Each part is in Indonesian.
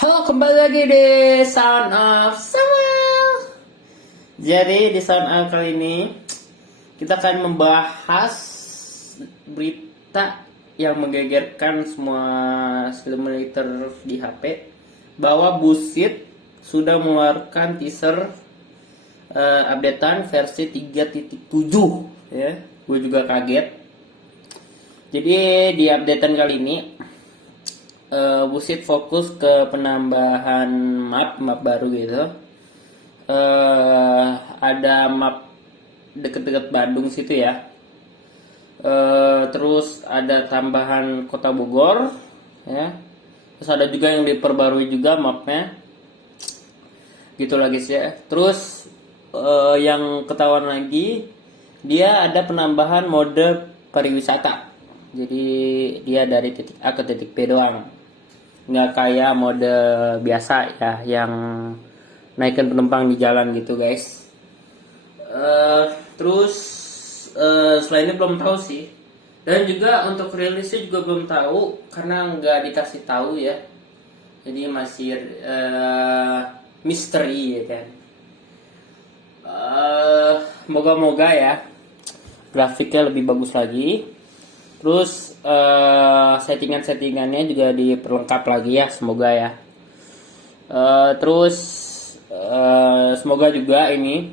Halo, kembali lagi di Sound of Samuel. Jadi di Sound of kali ini kita akan membahas berita yang menggegerkan semua simulator di HP bahwa Busit sudah mengeluarkan teaser updatean versi 3.7 ya. Gue juga kaget. Jadi di updatean kali ini Busit fokus ke penambahan map baru gitu. Ada map deket-deket Bandung situ ya. Terus ada tambahan Kota Bogor ya. Terus ada juga yang diperbarui juga mapnya. Gitu lagi sih ya. Terus yang ketahuan lagi dia ada penambahan mode pariwisata. Jadi dia dari titik A ke titik B doang. Nggak kayak mode biasa ya yang naikkan penumpang di jalan gitu guys. Terus selain itu belum tahu sih, dan juga untuk rilisnya juga belum tahu karena nggak dikasih tahu ya, jadi masih misteri ya kan. Moga-moga ya grafiknya lebih bagus lagi. Terus settingan-settingannya juga diperlengkap lagi ya, semoga ya. Terus semoga juga ini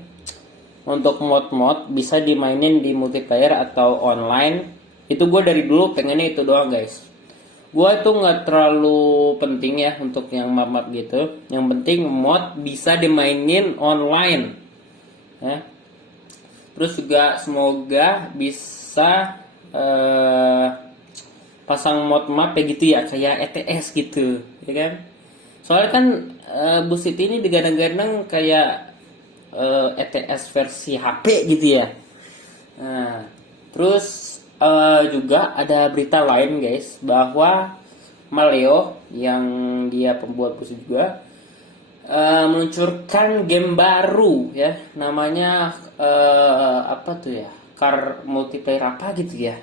untuk mod-mod bisa dimainin di multiplayer atau online. Itu gue dari dulu pengennya itu doang guys. Gue itu nggak terlalu penting ya untuk yang map-map gitu. Yang penting mod bisa dimainin online. Ya. Terus juga semoga bisa pasang mod map kayak gitu ya, kayak ETS gitu ya kan. Soalnya kan Busit ini digadang-gadang kayak ETS versi HP gitu ya. Nah, terus juga ada berita lain guys, bahwa Maleo yang dia pembuat Busit juga meluncurkan game baru ya, namanya apa tuh ya, car multiplayer apa gitu ya,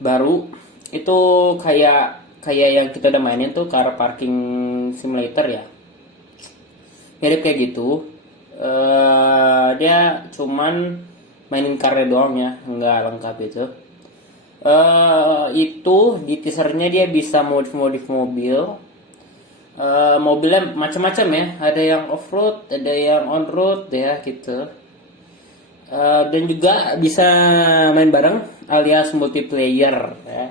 baru itu kayak yang kita udah mainin tuh, car parking simulator ya, mirip kayak gitu. Dia cuman mainin carnya doang ya, nggak lengkap itu. Itu di teasernya dia bisa modif mobil. Mobilnya macam-macam ya, ada yang off road, ada yang on road ya gitu. Dan juga bisa main bareng alias multiplayer ya.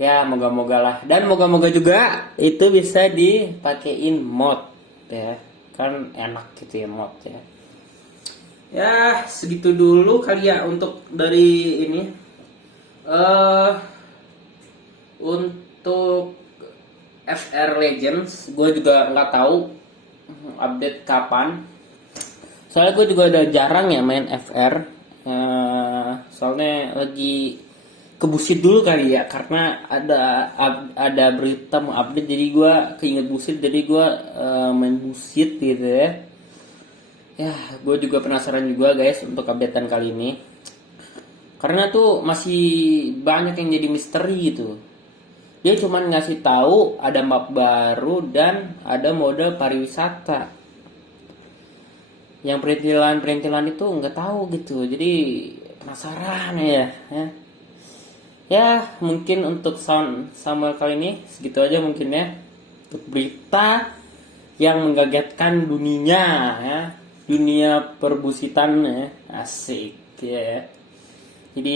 Ya moga-moga lah, dan moga-moga juga itu bisa dipakein mod ya, kan enak gitu ya mod ya. Ya segitu dulu kali ya untuk dari ini. Untuk FR Legends gue juga nggak tahu update kapan. Soalnya gue juga udah jarang ya main FR. Soalnya lagi kebusit dulu kali ya, karena ada berita mau update, jadi gue keinget Busit, jadi gue main Busit gitu ya. Ya, gue juga penasaran juga guys untuk updatean kali ini. Karena tuh masih banyak yang jadi misteri gitu. Dia cuman ngasih tahu ada map baru dan ada mode pariwisata. Yang perintilan itu nggak tahu gitu, jadi penasaran ya. Mungkin untuk Samuel kali ini segitu aja mungkin ya, untuk berita yang mengagetkan dunia ya, dunia perbusitan ya, asik ya. Jadi